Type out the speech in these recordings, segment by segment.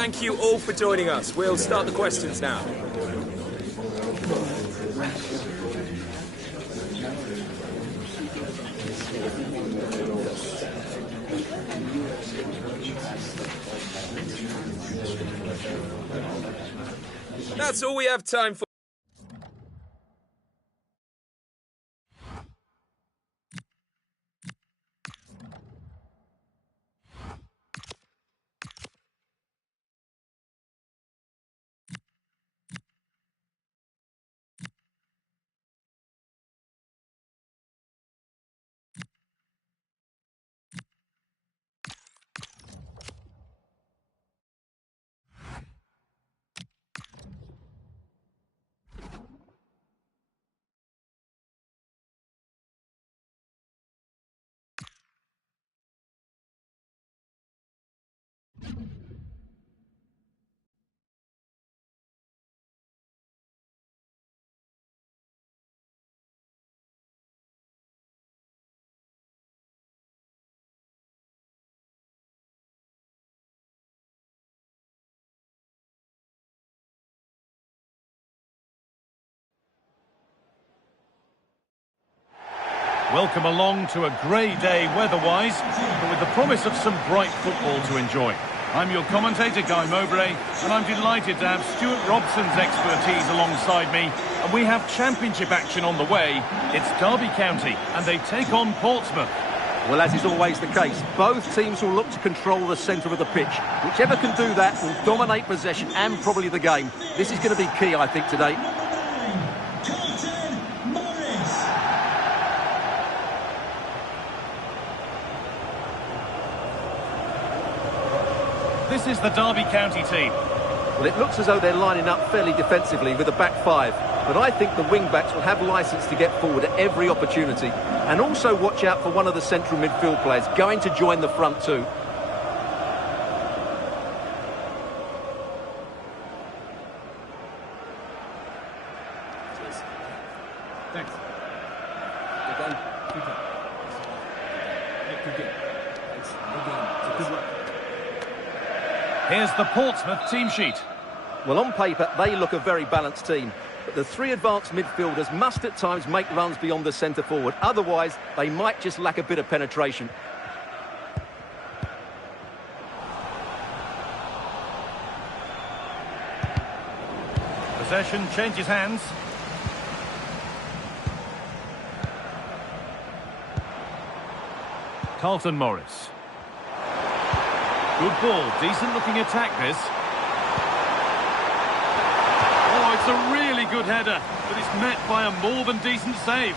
thank you all for joining us. We'll start the questions now. That's all we have time for. Welcome along to a grey day weather-wise, but with the promise of some bright football to enjoy. I'm your commentator, Guy Mowbray, and I'm delighted to have Stuart Robson's expertise alongside me. And we have championship action on the way. It's Derby County, and they take on Portsmouth. Well, as is always the case, both teams will look to control the centre of the pitch. Whichever can do that will dominate possession and probably the game. This is going to be key, I think, today. This is the Derby County team. Well, it looks as though they're lining up fairly defensively with a back five. But I think the wing-backs will have licence to get forward at every opportunity. And also watch out for one of the central midfield players going to join the front too. Thanks. Good game. Good game. Good game. Thanks. Good game. Good luck. Here's the Portsmouth team sheet. Well, on paper, they look a very balanced team. But the three advanced midfielders must at times make runs beyond the centre forward. Otherwise, they might just lack a bit of penetration. Possession changes hands. Carlton Morris. Good ball, decent looking attack this. Oh, it's a really good header, but it's met by a more than decent save.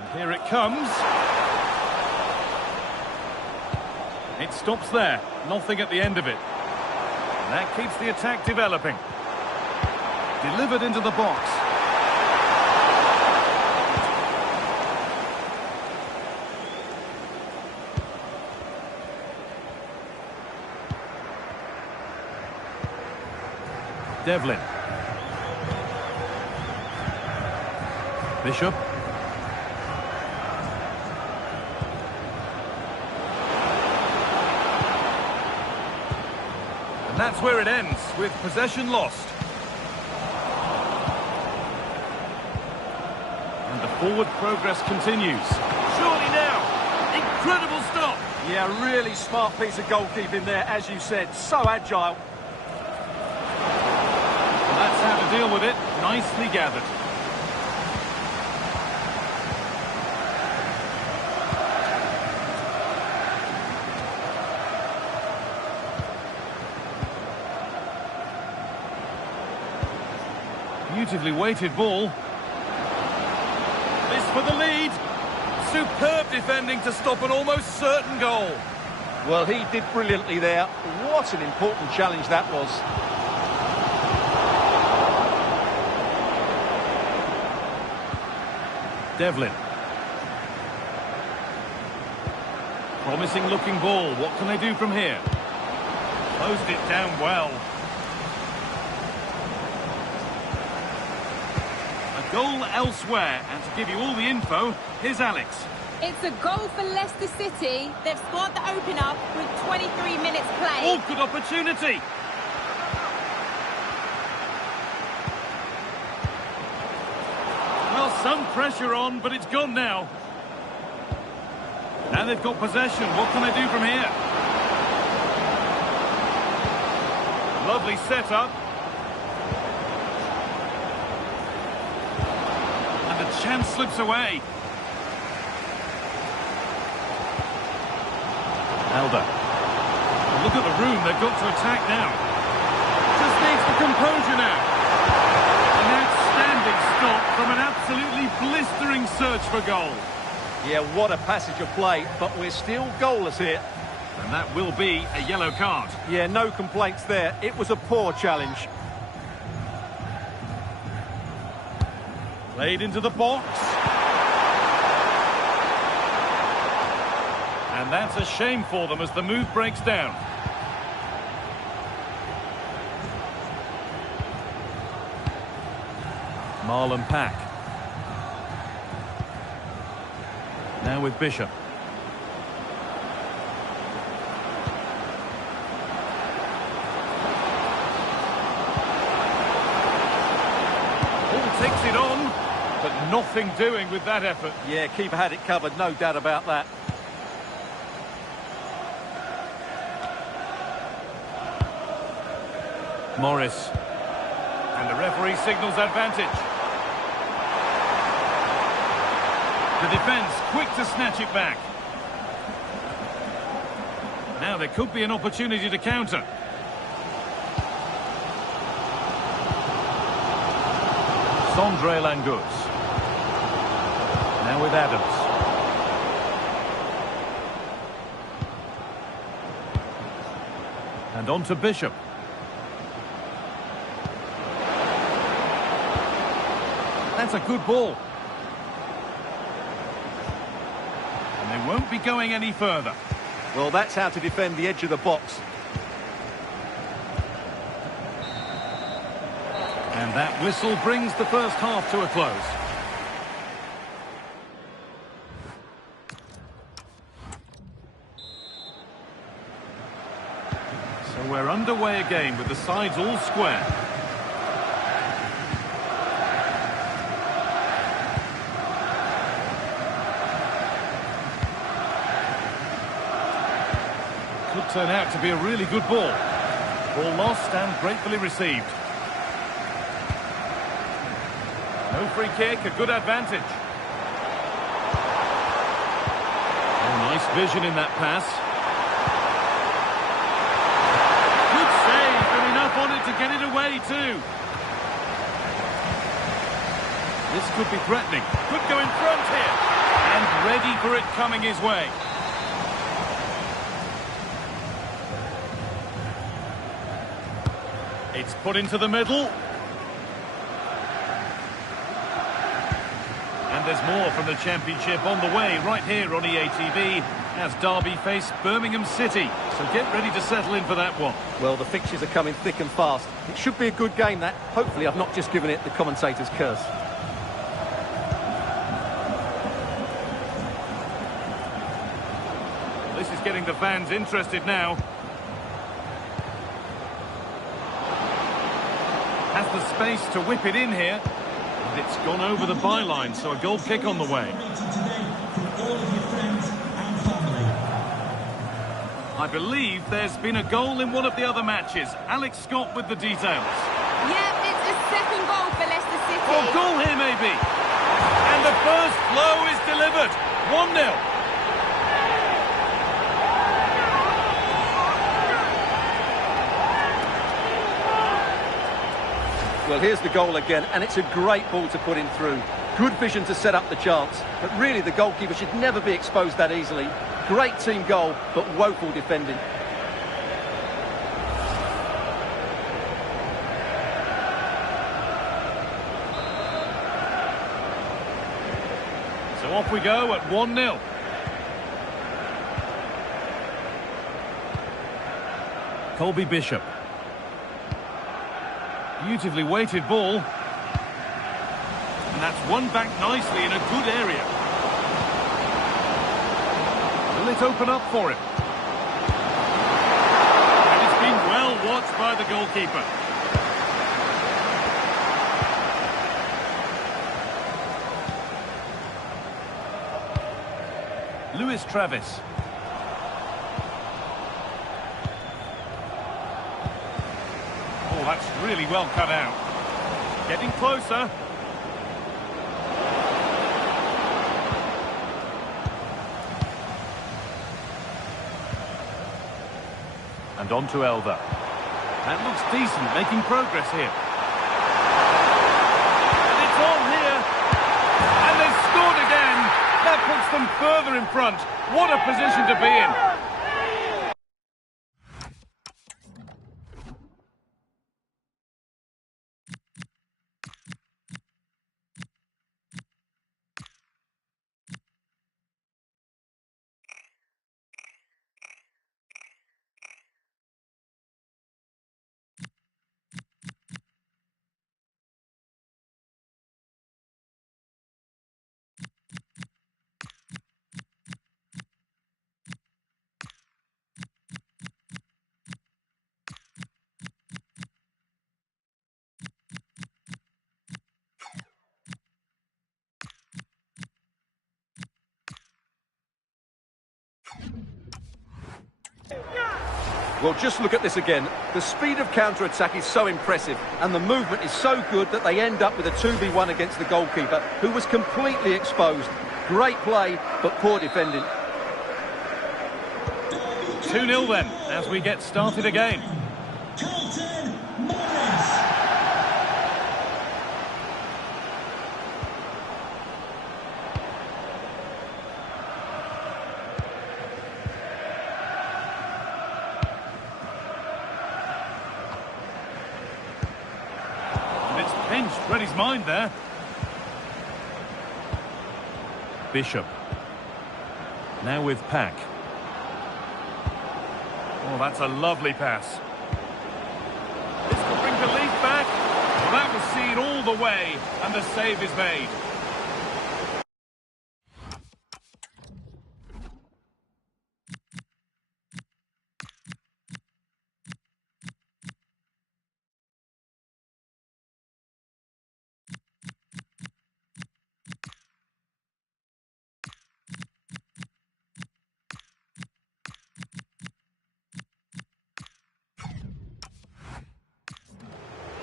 And here it comes. It stops there, nothing at the end of it. And that keeps the attack developing. Delivered into the box. Devlin. Bishop. And that's where it ends, with possession lost. And the forward progress continues. Surely now! Incredible stop! Yeah, really smart piece of goalkeeping there, as you said. So agile. And that's how to deal with it. Nicely gathered. Beautifully weighted ball. This for the lead. Superb defending to stop an almost certain goal. Well, he did brilliantly there. What an important challenge that was. Devlin. Promising looking ball. What can they do from here? Closed it down well. A goal elsewhere. And to give you all the info, here's Alex. It's a goal for Leicester City. They've scored the opener with 23 minutes played. Oh, good opportunity. Well, some pressure on, but it's gone now. Now they've got possession. What can they do from here? Lovely setup. And the chance slips away. Elder. Look at the room. They've got to attack now. Just needs the composure now. An outstanding stop from an absolutely blistering search for goal. Yeah, what a passage of play, but we're still goalless here. And that will be a yellow card. Yeah, no complaints there. It was a poor challenge. Played into the box. And that's a shame for them as the move breaks down. Marlon Pack. Now with Bishop. Ball takes it on, but nothing doing with that effort. Yeah, keeper had it covered, no doubt about that. Morris. And the referee signals advantage. The defence quick to snatch it back. Now there could be an opportunity to counter. Sondre Langus. Now with Adams. And on to Bishop. That's a good ball. And they won't be going any further. Well, that's how to defend the edge of the box. And that whistle brings the first half to a close. So we're underway again with the sides all square. Could turn out to be a really good ball. Ball lost and gratefully received. No free kick, a good advantage. Oh, nice vision in that pass. Good save, and enough on it to get it away too. This could be threatening. Could go in front here. And ready for it coming his way. It's put into the middle. And there's more from the Championship on the way right here on EA TV as Derby face Birmingham City. So get ready to settle in for that one. Well, the fixtures are coming thick and fast. It should be a good game, that. Hopefully I've not just given it the commentator's curse. This is getting the fans interested now. Has the space to whip it in here. And it's gone over the byline, so a goal kick on the way. I believe there's been a goal in one of the other matches. Alex Scott with the details. Yep, it's a second goal for Leicester City. Oh, goal here maybe. And the first blow is delivered. 1-0. Well, here's the goal again, and it's a great ball to put him through. Good vision to set up the chance, but really the goalkeeper should never be exposed that easily. Great team goal, but woeful defending. So off we go at 1-0. Colby Bishop. Beautifully weighted ball. And that's won back nicely in a good area. Will it open up for him? And it's been well watched by the goalkeeper. Luis Travis. Oh, that's really well cut out. Getting closer. And on to Elva. That looks decent, making progress here. And it's on here. And they've scored again. That puts them further in front. What a position to be in. Well, just look at this again. The speed of counter-attack is so impressive, and the movement is so good that they end up with a 2v1 against the goalkeeper, who was completely exposed. Great play, but poor defending. 2-0 then, as we get started again. Read his mind there. Bishop. Now with Pack. Oh, that's a lovely pass. This could bring belief back. Well, that was seen all the way, and the save is made.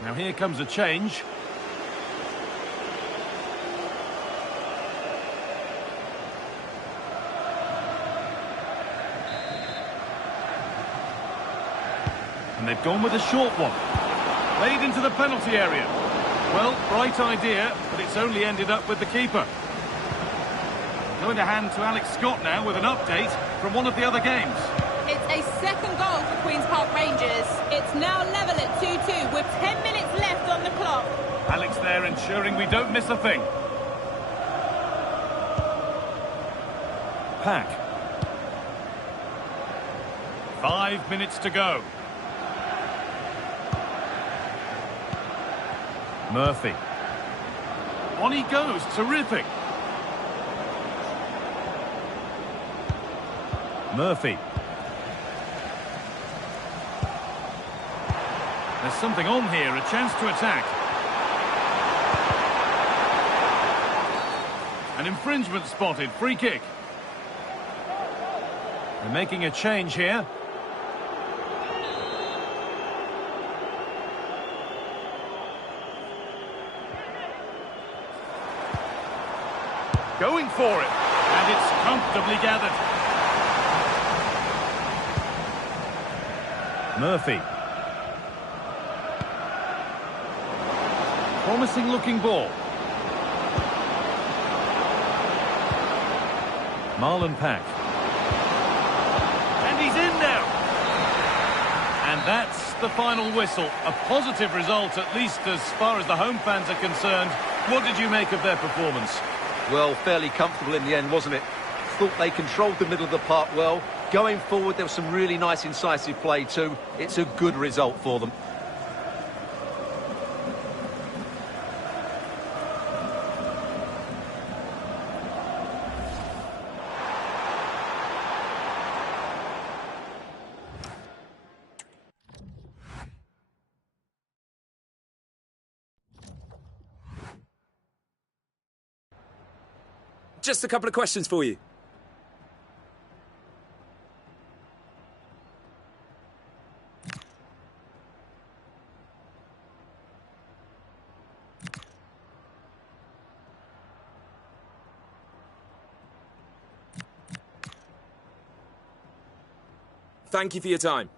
Now here comes a change. And they've gone with a short one. Played into the penalty area. Well, bright idea, but it's only ended up with the keeper. Going to hand to Alex Scott now with an update from one of the other games. It's a second goal for Queen's Park Rangers. It's now level at 2-2 with 10 minutes left on the clock. Alex there ensuring we don't miss a thing. Pack. 5 minutes to go. Murphy. On he goes, terrific. Murphy. There's something on here, a chance to attack. An infringement spotted, free kick. They're making a change here. Going for it, and it's comfortably gathered. Murphy. Promising looking ball. Marlon Pack. And he's in now. And that's the final whistle. A positive result, at least as far as the home fans are concerned. What did you make of their performance? Well, fairly comfortable in the end, wasn't it? Thought they controlled the middle of the park well, Going forward, there was some really nice incisive play too. It's a good result for them. Just a couple of questions for you. Thank you for your time.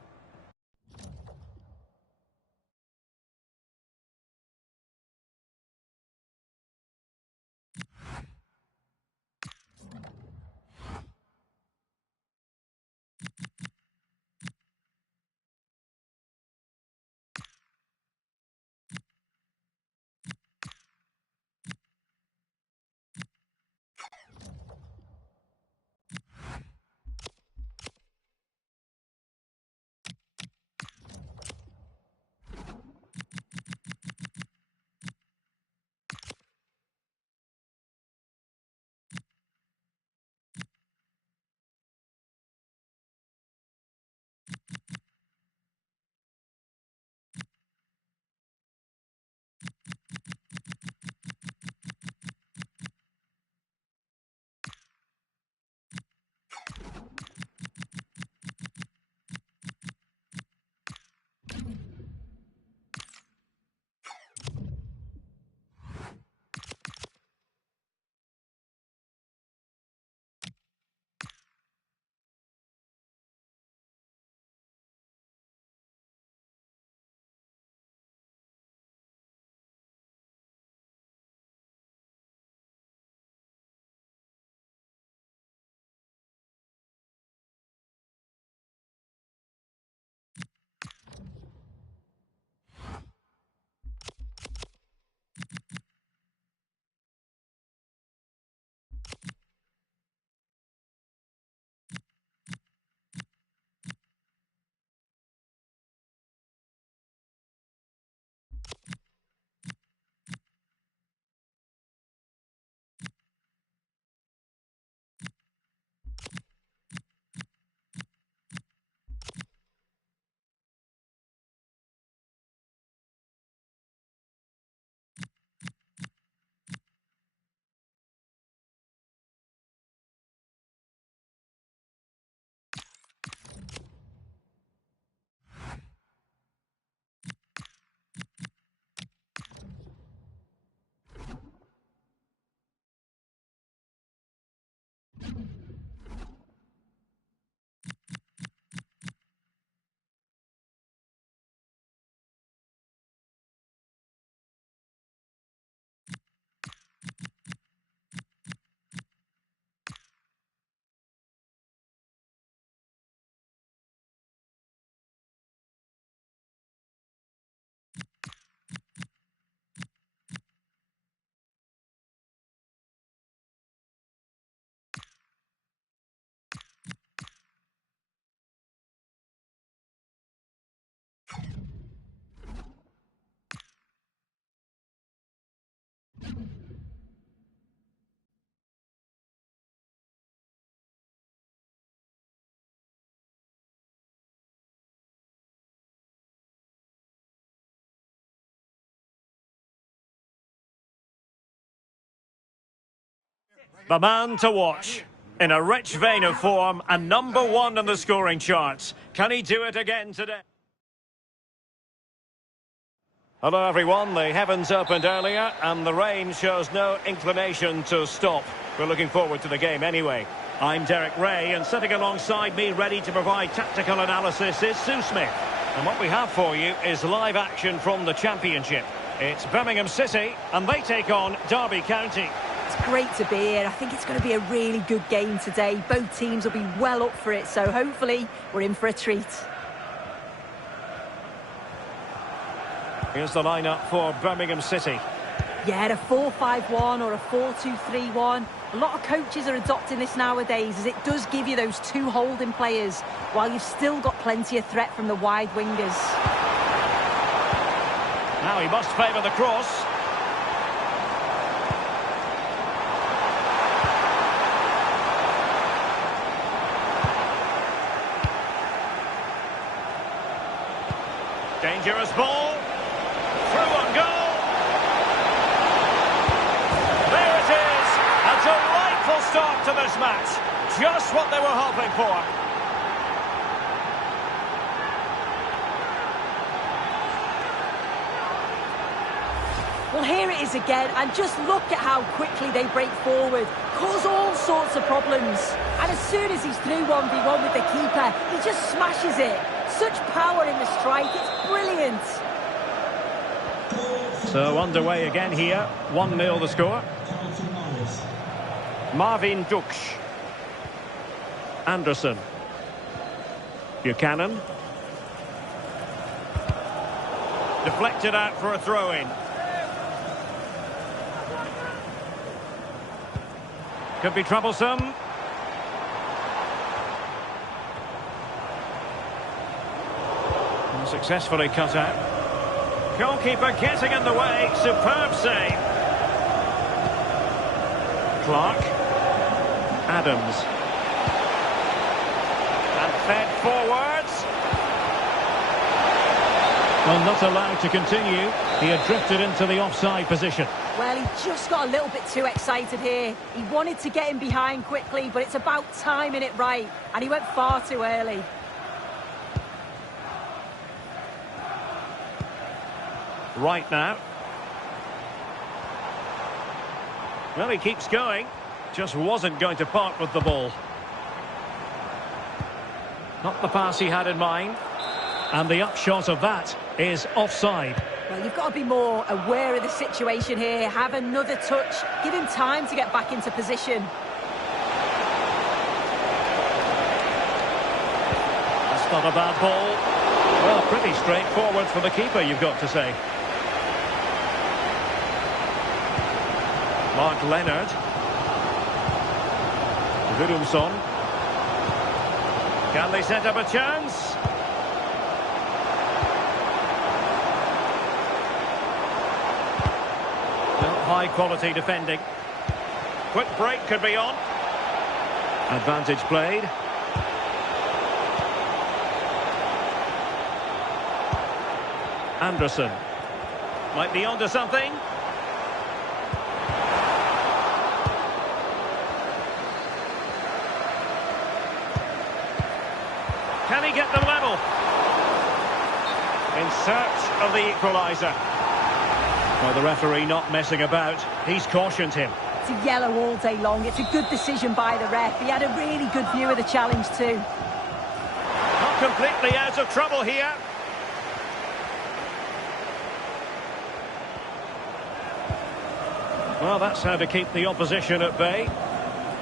The man to watch. In a rich vein of form and #1 in the scoring charts. Can he do it again today? Hello everyone, the heavens opened earlier and the rain shows no inclination to stop. We're looking forward to the game anyway. I'm Derek Ray and sitting alongside me ready to provide tactical analysis is Sue Smith. And what we have for you is live action from the Championship. It's Birmingham City and they take on Derby County. It's great to be here. I think it's going to be a really good game today. Both teams will be well up for it, so hopefully we're in for a treat. Here's the lineup for Birmingham City. Yeah, a 4-5-1 or a 4-2-3-1. A lot of coaches are adopting this nowadays, as it does give you those two holding players, while you've still got plenty of threat from the wide wingers. Now he must favour the cross. Dangerous ball. Through on goal. There it is. A delightful start to this match. Just what they were hoping for. Well, here it is again, and just look at how quickly they break forward, cause all sorts of problems. And as soon as he's through 1v1 with the keeper, he just smashes it. Such power in the strike, it's brilliant. So underway again here, 1-0 the score. Marvin Duksch. Anderson. Buchanan. Deflected out for a throw-in. Could be troublesome. Successfully cut out. Goalkeeper getting in the way. Superb save. Clark. Adams. And fed forwards. Well, not allowed to continue. He had drifted into the offside position. Well, he just got a little bit too excited here. He wanted to get him behind quickly, but it's about timing it right. And he went far too early. Right now. Well, he keeps going. Just wasn't going to part with the ball. Not the pass he had in mind. And the upshot of that is offside. Well, you've got to be more aware of the situation here. Have another touch. Give him time to get back into position. That's not a bad ball. Well, pretty straightforward for the keeper, you've got to say. Mark Leonard. Gudmundsson. Can they set up a chance? High quality defending. Quick break could be on. Advantage played. Anderson. Might be onto something. Can he get them level? In search of the equaliser. Well, the referee not messing about. He's cautioned him. It's a yellow all day long. It's a good decision by the ref. He had a really good view of the challenge too. Not completely out of trouble here. Well, that's how to keep the opposition at bay.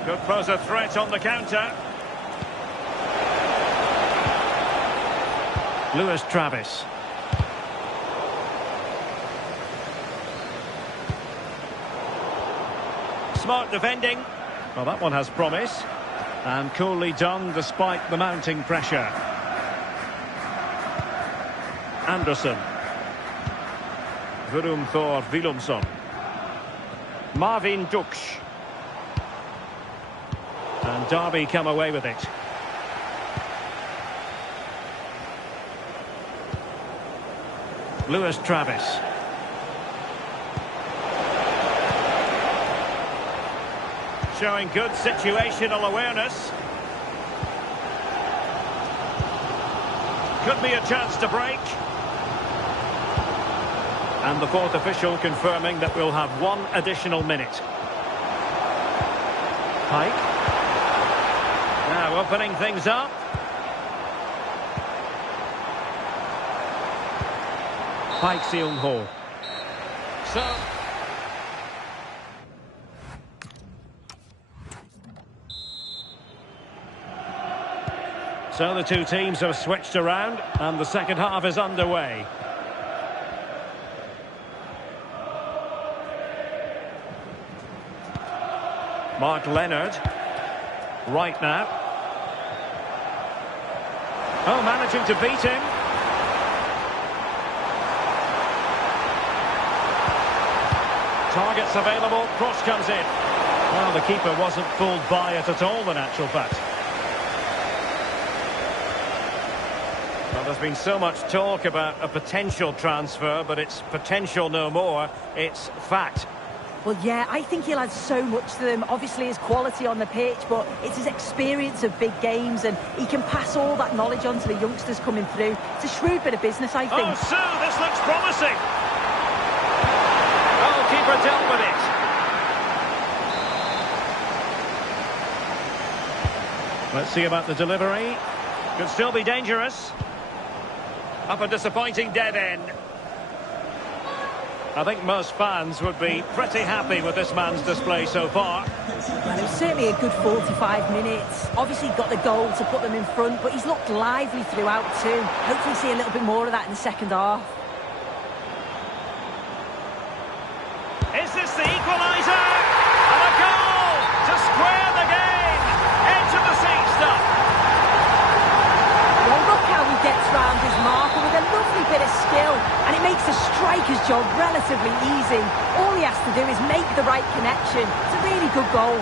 Could pose a threat on the counter. Lewis Travis. Smart defending. Well, that one has promise. And coolly done despite the mounting pressure. Anderson. Thor Willumsson. Marvin Duksch. And Derby come away with it. Lewis Travis. Showing good situational awareness. Could be a chance to break. And the fourth official confirming that we'll have one additional minute. Pike. Now opening things up. Pike Seung-ho. So the two teams have switched around and the second half is underway. Mark Leonard. Right now. Oh, managing to beat him. Targets available, cross comes in. Well, the keeper wasn't fooled by it at all, in actual fact. Well, there's been so much talk about a potential transfer, but it's potential no more. It's fact. Well, yeah, I think he'll add so much to them. Obviously, his quality on the pitch, but it's his experience of big games, and he can pass all that knowledge on to the youngsters coming through. It's a shrewd bit of business, I think. Oh, Sue, this looks promising. Goalkeeper dealt with it. Let's see about the delivery. Could still be dangerous. Up a disappointing dead end. I think most fans would be pretty happy with this man's display so far. Well, it was certainly a good 45 minutes. Obviously got the goal to put them in front, but he's looked lively throughout too. Hopefully see a little bit more of that in the second half. Is this the equaliser? And a goal to square the game. Edge of the seat stuff. Well, look how he gets round his marker with a lovely bit of skill, and it makes the striker's job relatively easy. All he has to do is make the right connection. It's a really good goal.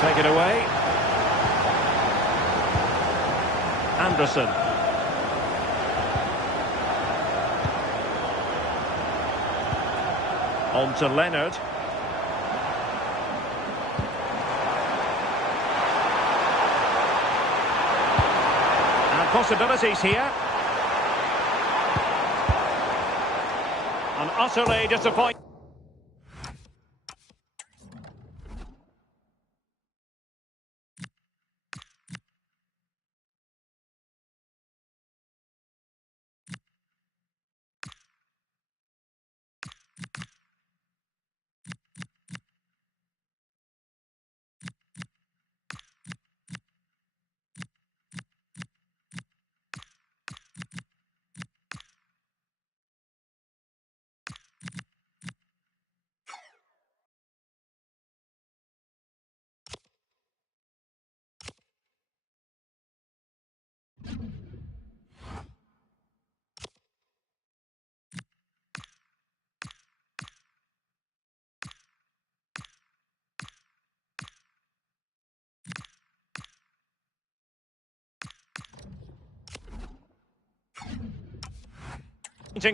Take it away. Anderson. On to Leonard. And possibilities here. An utterly disappointing.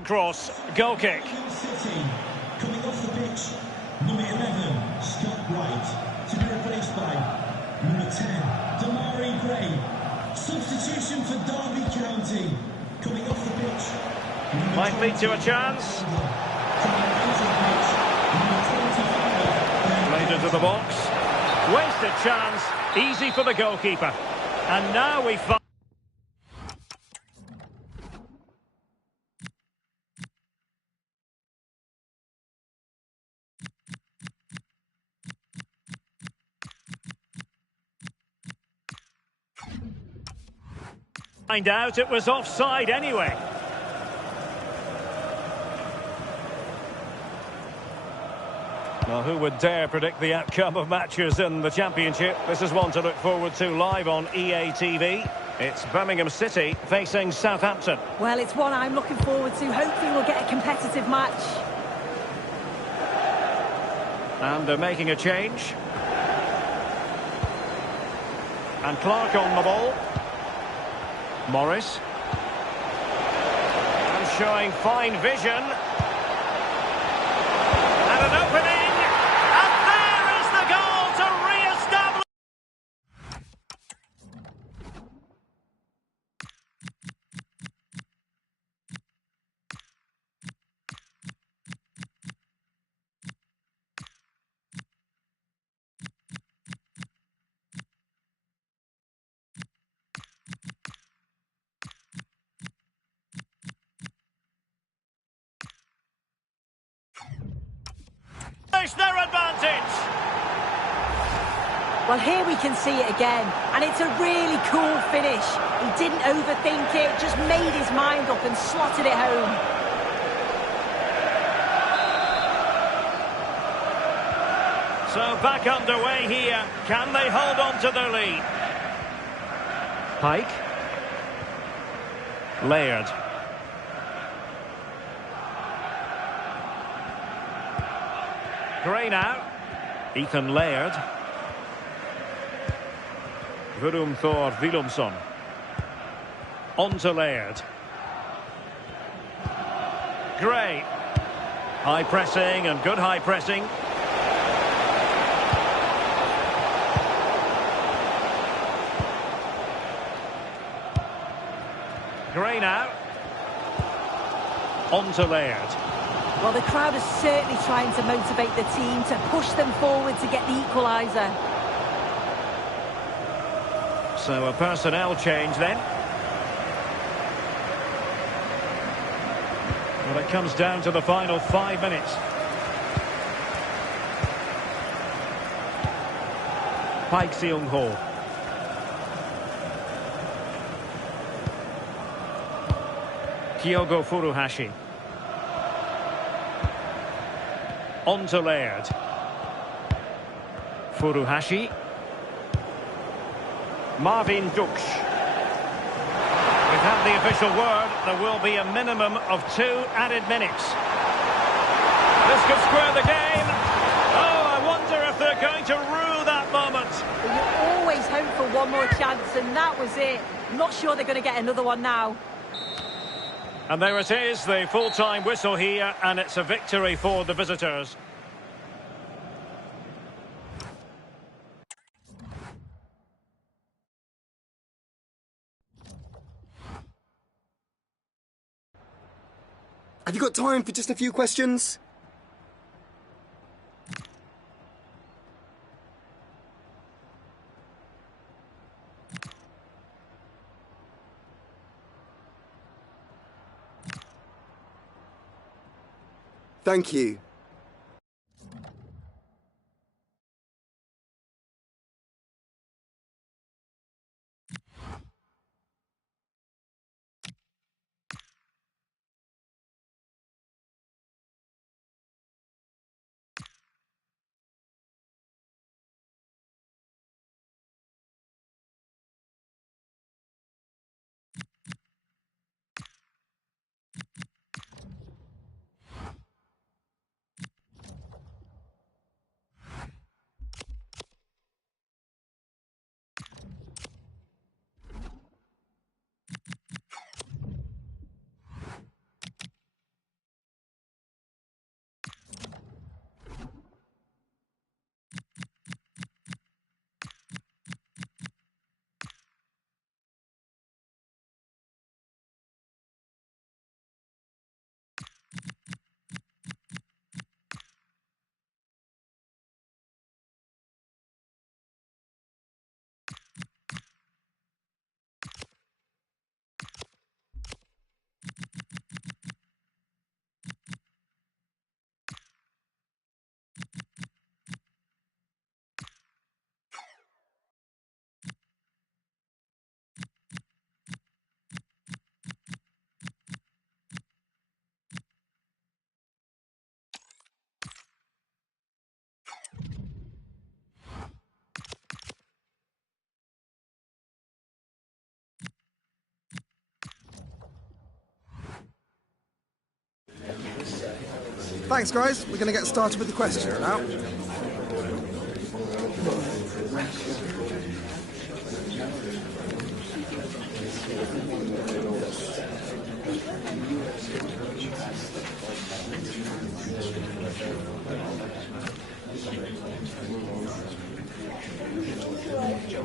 Cross, goal kick. City, coming off the pitch, number 11, Scott Wright, to be replaced by number 10, Damari Gray. Substitution for Derby County, coming off the pitch. Might lead to a chance. Played into the box. Wasted chance, easy for the goalkeeper. And now we find... Find out it was offside anyway. Well, who would dare predict the outcome of matches in the Championship? This is one to look forward to live on EA TV. It's Birmingham City facing Southampton. Well, it's one I'm looking forward to. Hopefully we'll get a competitive match. And they're making a change. And Clark on the ball. Morris. And showing fine vision. And an opening. And there is the goal to re-establish. Their advantage. Well, here we can see it again, and it's a really cool finish. He didn't overthink it, just made his mind up and slotted it home. So back underway here. Can they hold on to their lead? Pike. Laird. Gray now. Ethan Laird. Vurum Thor Willumsson. On to Laird. Gray. High pressing and good high pressing. Gray now. On to Laird. Well, the crowd is certainly trying to motivate the team to push them forward to get the equaliser. So a personnel change then. Well, it comes down to the final 5 minutes. Paik Seung-ho. Kyogo Furuhashi. On to Laird. Furuhashi. Marvin Duksh. We've had the official word. There will be a minimum of 2 added minutes. This could square the game. Oh, I wonder if they're going to rue that moment. But you always hope for one more chance, and that was it. Not sure they're going to get another one now. And there it is, the full-time whistle here, and it's a victory for the visitors. Have you got time for just a few questions? Thank you. Thanks, guys. We're going to get started with the questions now.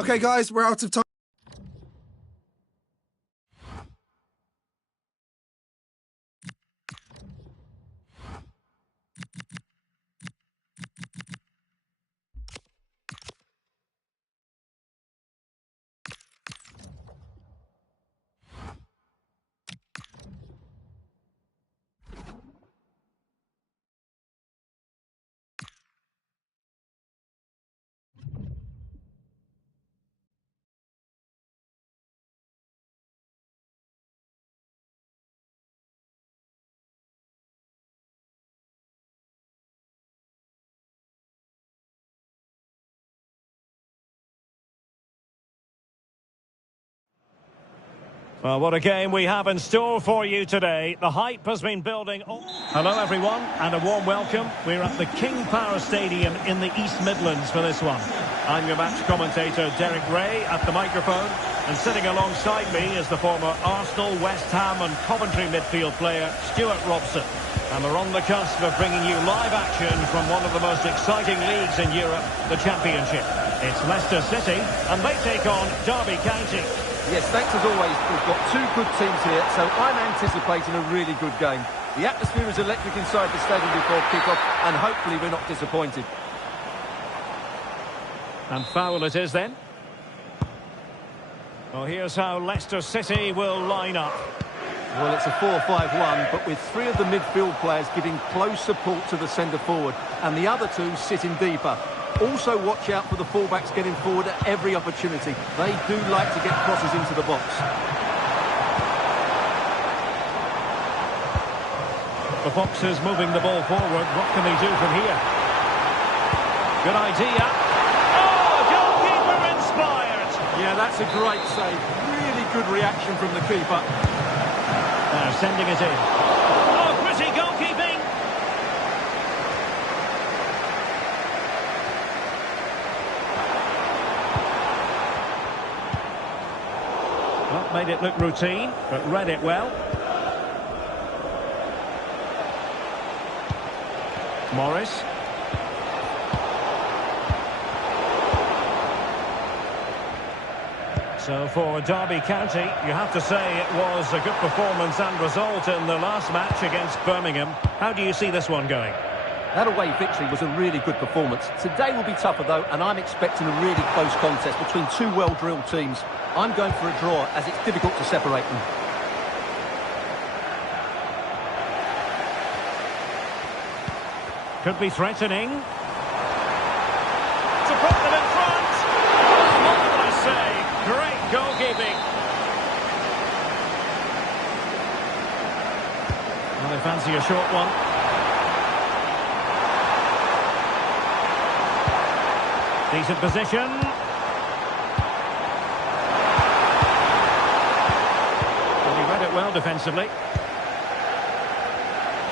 Okay, guys, we're out of time. Well, what a game we have in store for you today. The hype has been building. Hello, everyone, and a warm welcome. We're at the King Power Stadium in the East Midlands for this one. I'm your match commentator, Derek Ray, at the microphone. And sitting alongside me is the former Arsenal, West Ham and Coventry midfield player, Stuart Robson. And we're on the cusp of bringing you live action from one of the most exciting leagues in Europe, the Championship. It's Leicester City, and they take on Derby County. Yes, thanks as always. We've got two good teams here, so I'm anticipating a really good game. The atmosphere is electric inside the stadium before kick-off, and hopefully we're not disappointed. And foul it is then. Well, here's how Leicester City will line up. Well, it's a 4-5-1, but with three of the midfield players giving close support to the centre-forward, and the other two sitting deeper. Also watch out for the fullbacks getting forward at every opportunity. They do like to get crosses into the box. The Foxes moving the ball forward. What can they do from here? Good idea. Oh, goalkeeper inspired. Yeah, that's a great save. Really good reaction from the keeper. Now sending it in. Oh, pretty goalkeeping. Well, made it look routine, but read it well. Morris. So for Derby County, you have to say it was a good performance and result in the last match against Birmingham. How do you see this one going? That away victory was a really good performance. Today will be tougher though, and I'm expecting a really close contest between two well-drilled teams. I'm going for a draw as it's difficult to separate them. Could be threatening. To put them in front. Marvellous save. Great goalkeeping. Well, they fancy a short one. Decent position. Well, he read it well defensively.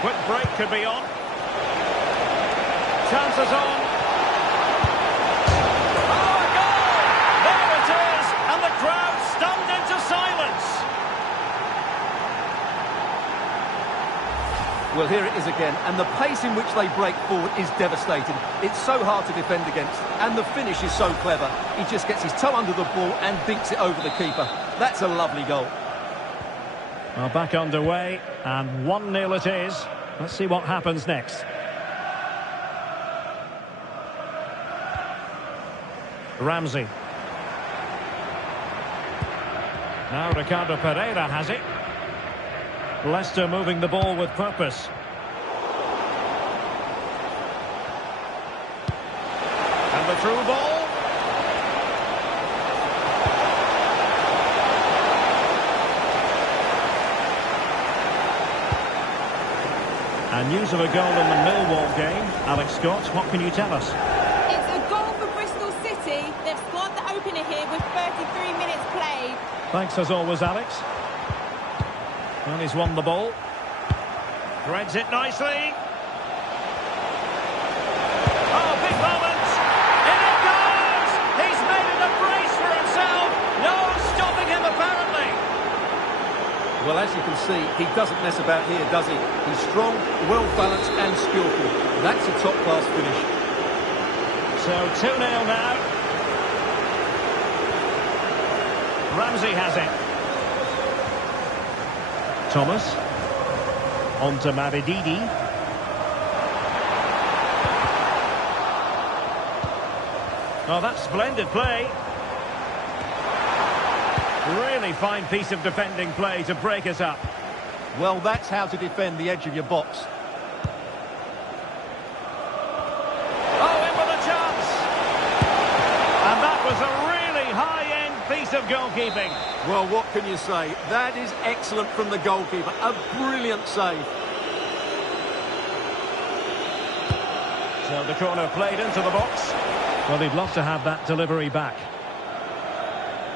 Quick break could be on. Chances on. Oh, a goal! There it is! And the crowd stunned into silence. Well, here it is again, and the pace in which they break forward is devastating. It's so hard to defend against, and the finish is so clever. He just gets his toe under the ball and dinks it over the keeper. That's a lovely goal. Well, back underway, and 1-0 it is. Let's see what happens next. Ramsey. Now Ricardo Pereira has it. Leicester moving the ball with purpose. And the through ball. And news of a goal in the Millwall game. Alex Scott, what can you tell us? They've scored the opener here with 33 minutes played. Thanks as always, Alex. And he's won the ball. Threads it nicely. Oh, big moment. In it goes! He's made it a brace for himself. No stopping him, apparently. Well, as you can see, he doesn't mess about here, does he? He's strong, well-balanced and skillful. That's a top-class finish. So 2-0 now. Ramsey has it. Thomas. On to Mavididi. Oh, that's splendid play. Really fine piece of defending play to break us up. Well, that's how to defend the edge of your box. Oh, in with a chance. And that was a really high-end piece of goalkeeping. Well, what can you say? That is excellent from the goalkeeper. A brilliant save. So the corner played into the box. Well, he'd love to have that delivery back.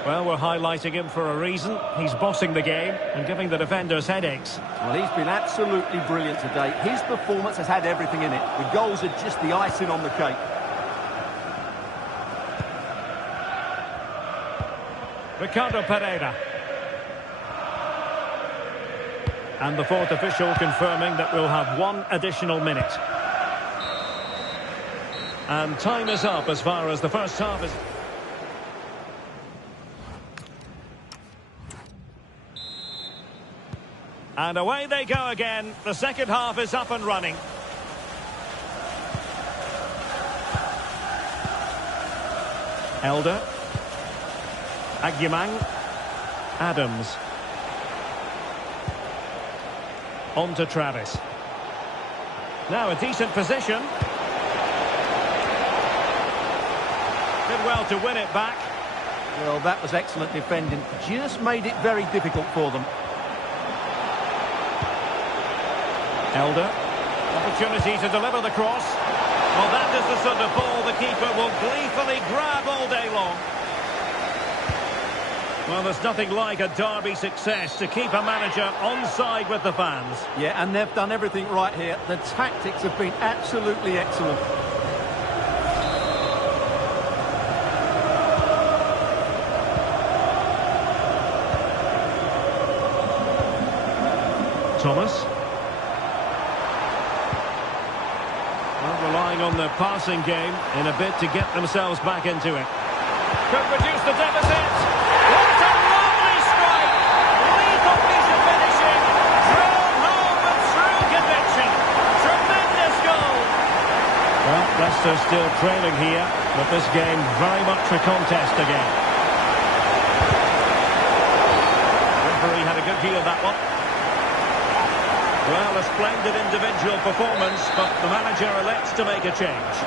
Well, we're highlighting him for a reason. He's bossing the game and giving the defenders headaches. Well, he's been absolutely brilliant today. His performance has had everything in it. The goals are just the icing on the cake. Ricardo Pereira. And the fourth official confirming that we'll have one additional minute. And time is up as far as the first half is... And away they go again. The second half is up and running. Elder. Agyemang. Adams. On to Travis. Now a decent position. Did well to win it back. Well, that was excellent defending. Just made it very difficult for them. Elder. Opportunity to deliver the cross. Well, that is the sort of ball the keeper will gleefully grab all day long. Well, there's nothing like a derby success to keep a manager on side with the fans. Yeah, and they've done everything right here. The tactics have been absolutely excellent. Thomas. Well, relying on their passing game in a bid to get themselves back into it. Could reduce the deficit. What a lovely strike! Lethal piece of finishing. Drawn home with true conviction. Tremendous goal. Well, Leicester still trailing here, but this game very much a contest again. Referee had a good view of that one. Well, a splendid individual performance, but the manager elects to make a change.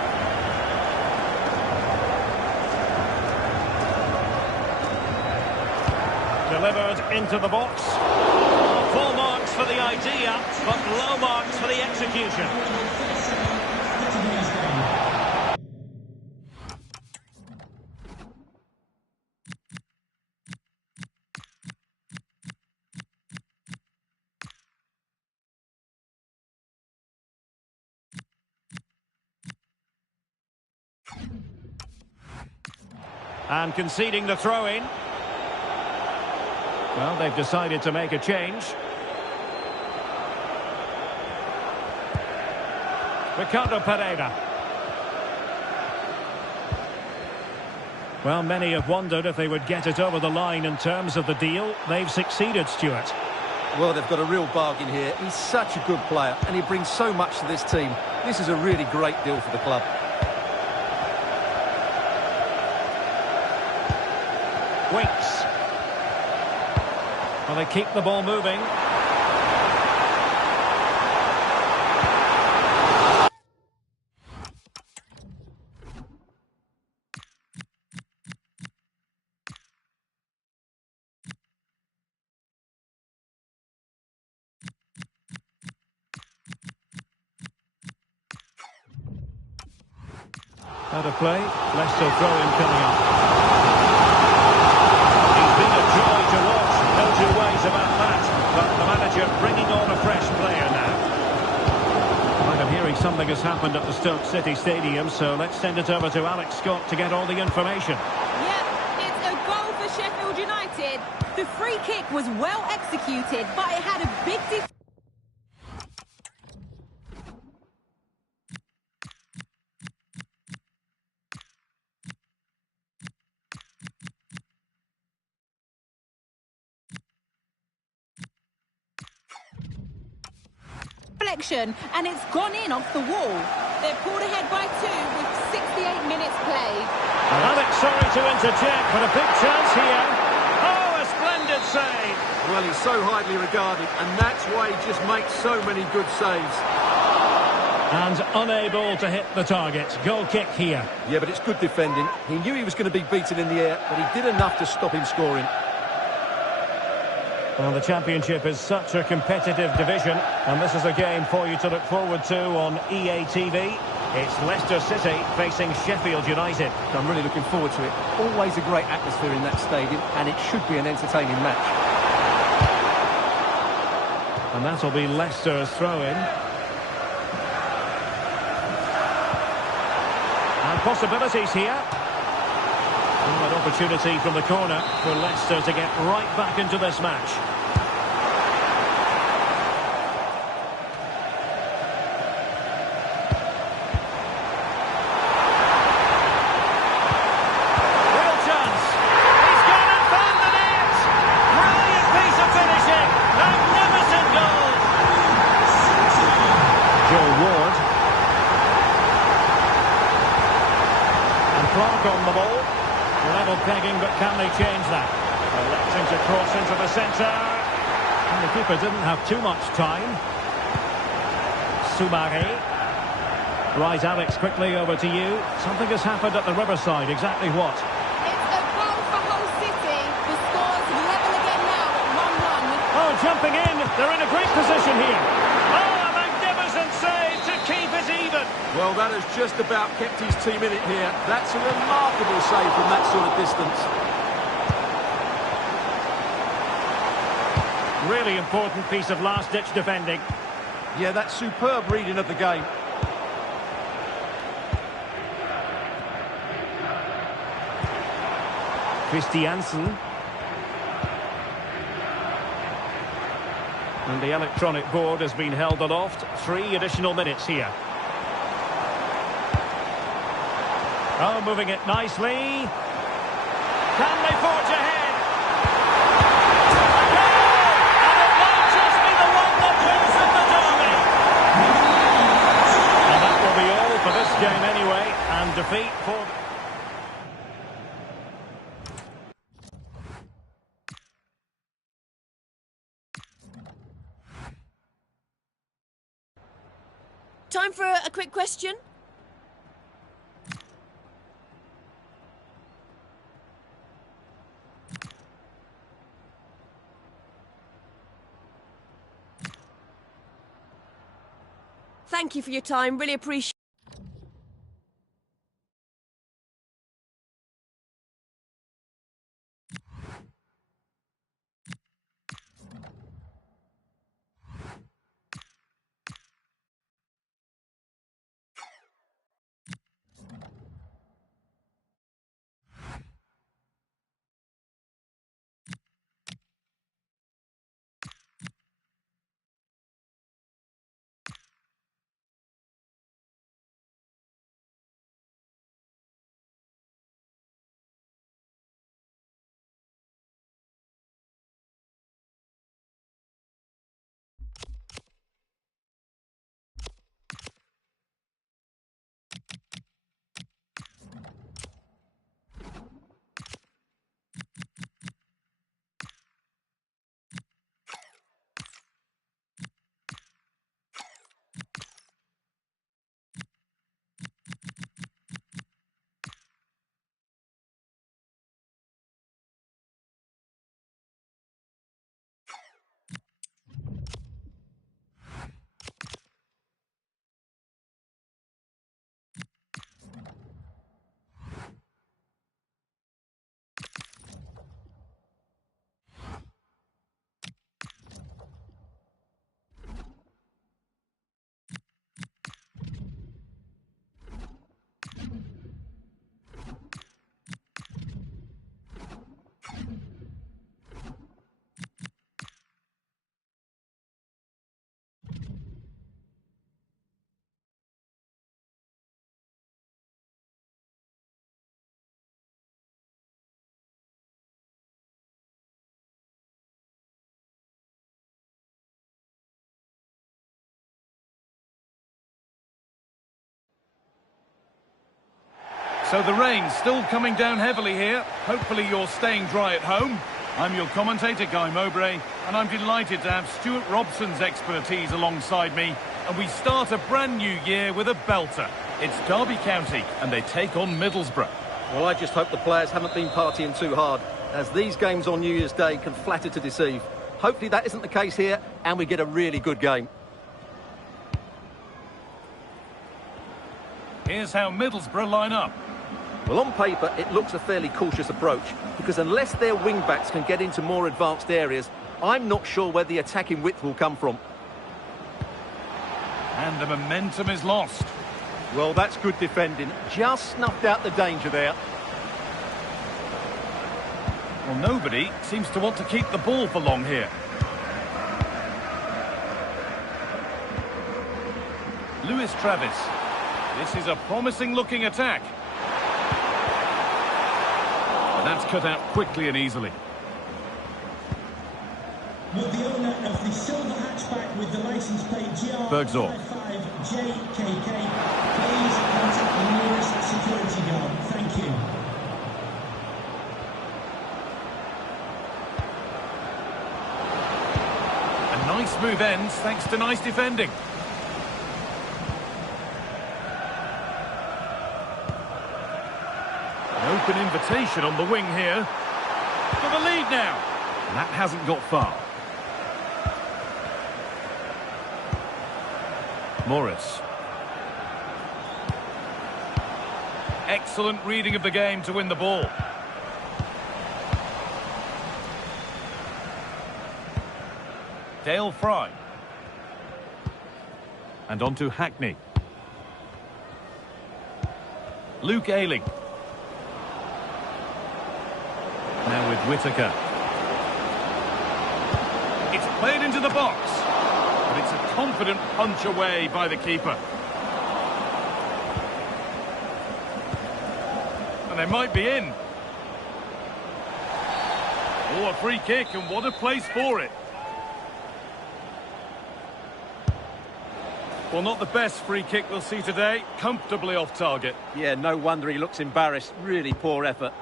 Delivered into the box. Full marks for the idea, but low marks for the execution. And conceding the throw-in. Well, they've decided to make a change. Ricardo Pereira. Well, many have wondered if they would get it over the line in terms of the deal. They've succeeded, Stuart. Well, they've got a real bargain here. He's such a good player, and he brings so much to this team. This is a really great deal for the club. Winks. Well, they keep the ball moving. Out of play. Leicester throw-in coming up. No two ways about that, but the manager bringing on a fresh player now. Right, I'm hearing something has happened at the Stoke City Stadium, so let's send it over to Alex Scott to get all the information. Yep, it's a goal for Sheffield United. The free kick was well executed, but it had a big deflection, and it's gone in off the wall. They're pulled ahead by 2 with 68 minutes played. Alex, sorry to interject, but a big chance here. Oh, a splendid save. Well, he's so highly regarded, and that's why he just makes so many good saves. And unable to hit the target. Goal kick here. Yeah, but it's good defending. He knew he was going to be beaten in the air, but he did enough to stop him scoring. Well, the Championship is such a competitive division, and this is a game for you to look forward to on EA TV. It's Leicester City facing Sheffield United. I'm really looking forward to it. Always a great atmosphere in that stadium, and it should be an entertaining match. And that'll be Leicester's throw-in. And possibilities here. An opportunity from the corner for Leicester to get right back into this match. Real chance. He's gone and found the net. Brilliant piece of finishing. Magnificent goal. Joe Ward. And Clark on the ball. Level pegging, but can they change that? Electing to cross into the centre. And the keeper didn't have too much time. Soumare. Right, Alex, quickly over to you. Something has happened at the Riverside. Exactly what? It's a goal for Hull City. The score's level again now at 1-1. Oh, jumping in. They're in a great position here. Oh, a magnificent save to keep it even. Well, that has just about kept his team in it here. That's a remarkable save from that sort of distance. Really important piece of last-ditch defending. Yeah, that's superb reading of the game. Christiansen. And the electronic board has been held aloft. 3 additional minutes here. Oh, moving it nicely. Can they forge ahead? A goal! And it might just be the one that wins them the derby. And that will be all for this game anyway. And defeat for... Time for a quick question. Thank you for your time. Really appreciate it. So the rain's still coming down heavily here. Hopefully you're staying dry at home. I'm your commentator, Guy Mowbray, and I'm delighted to have Stuart Robson's expertise alongside me. And we start a brand new year with a belter. It's Derby County, and they take on Middlesbrough. Well, I just hope the players haven't been partying too hard, as these games on New Year's Day can flatter to deceive. Hopefully that isn't the case here, and we get a really good game. Here's how Middlesbrough line up. Well, on paper, it looks a fairly cautious approach, because unless their wing-backs can get into more advanced areas, I'm not sure where the attacking width will come from. And the momentum is lost. Well, that's good defending. Just snuffed out the danger there. Well, nobody seems to want to keep the ball for long here. Luis Travis. This is a promising-looking attack. But that's cut out quickly and easily. Will the owner of the silver hatchback with the license plate GR55JKK please contact the nearest security guard? Thank you. A nice move ends thanks to nice defending. An open invitation on the wing here. For the lead now. That hasn't got far. Morris. Excellent reading of the game to win the ball. Dale Fry. And on to Hackney. Luke Ayling. Now with Whittaker. It's played into the box. But it's a confident punch away by the keeper. And they might be in. Oh, a free kick, and what a place for it. Well, not the best free kick we'll see today. Comfortably off target. Yeah, no wonder he looks embarrassed. Really poor effort.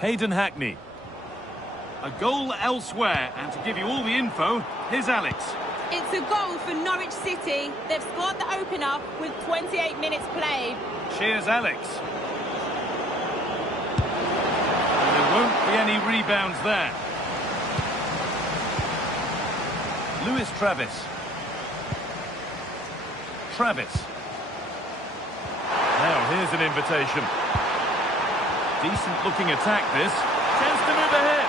Hayden Hackney. A goal elsewhere, and to give you all the info, here's Alex. It's a goal for Norwich City. They've scored the opener with 28 minutes played. Cheers, Alex. And there won't be any rebounds there. Luis Travis. Travis. Now, here's an invitation. Decent looking attack this. Chance to move ahead.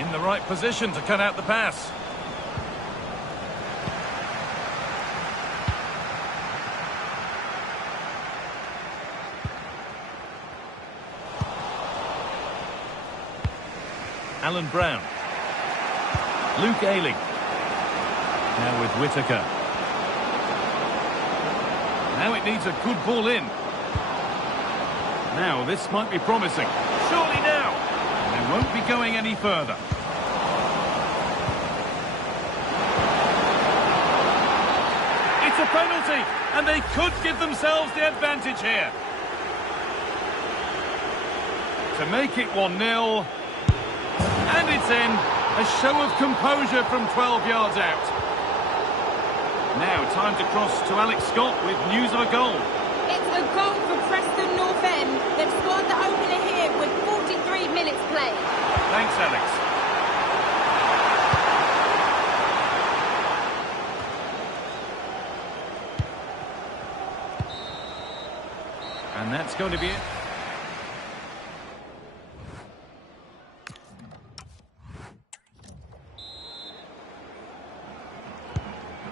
In the right position to cut out the pass. Alan Brown. Luke Ayling. Now with Whittaker. Now it needs a good ball in. Now this might be promising. Surely now. They won't be going any further. It's a penalty, and they could give themselves the advantage here. To make it 1-0. And it's in. A show of composure from 12 yards out. Now time to cross to Alex Scott with news of a goal. It's a goal for Preston North End. They've scored the opener here with 43 minutes played. Thanks, Alex. And that's going to be it.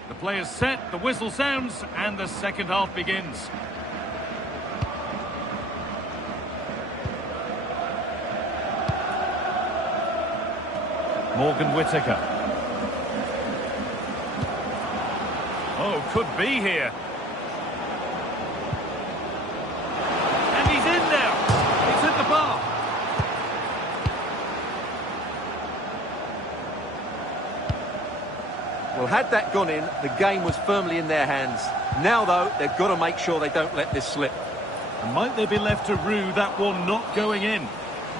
The players set, the whistle sounds, and the second half begins. Morgan Whittaker. Oh, could be here. And he's in now. It's hit the bar. Well, had that gone in, the game was firmly in their hands. Now, though, they've got to make sure they don't let this slip. And might they be left to rue that one not going in?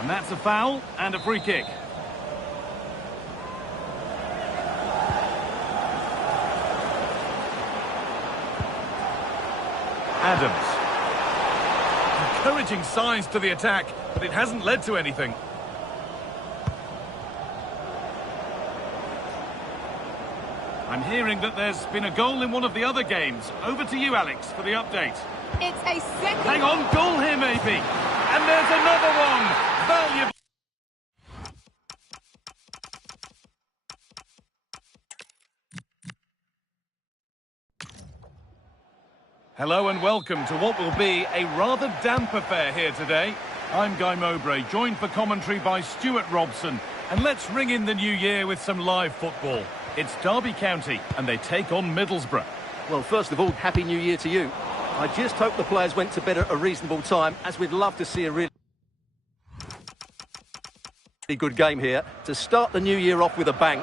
And that's a foul and a free kick. Adams. Encouraging signs to the attack, but it hasn't led to anything. I'm hearing that there's been a goal in one of the other games. Over to you, Alex, for the update. It's a second... Hang on, goal here maybe. And there's another one. Valuable. Hello and welcome to what will be a rather damp affair here today. I'm Guy Mowbray, joined for commentary by Stuart Robson. And let's ring in the new year with some live football. It's Derby County and they take on Middlesbrough. Well, first of all, Happy New Year to you. I just hope the players went to bed at a reasonable time, as we'd love to see a really good game here to start the new year off with a bang.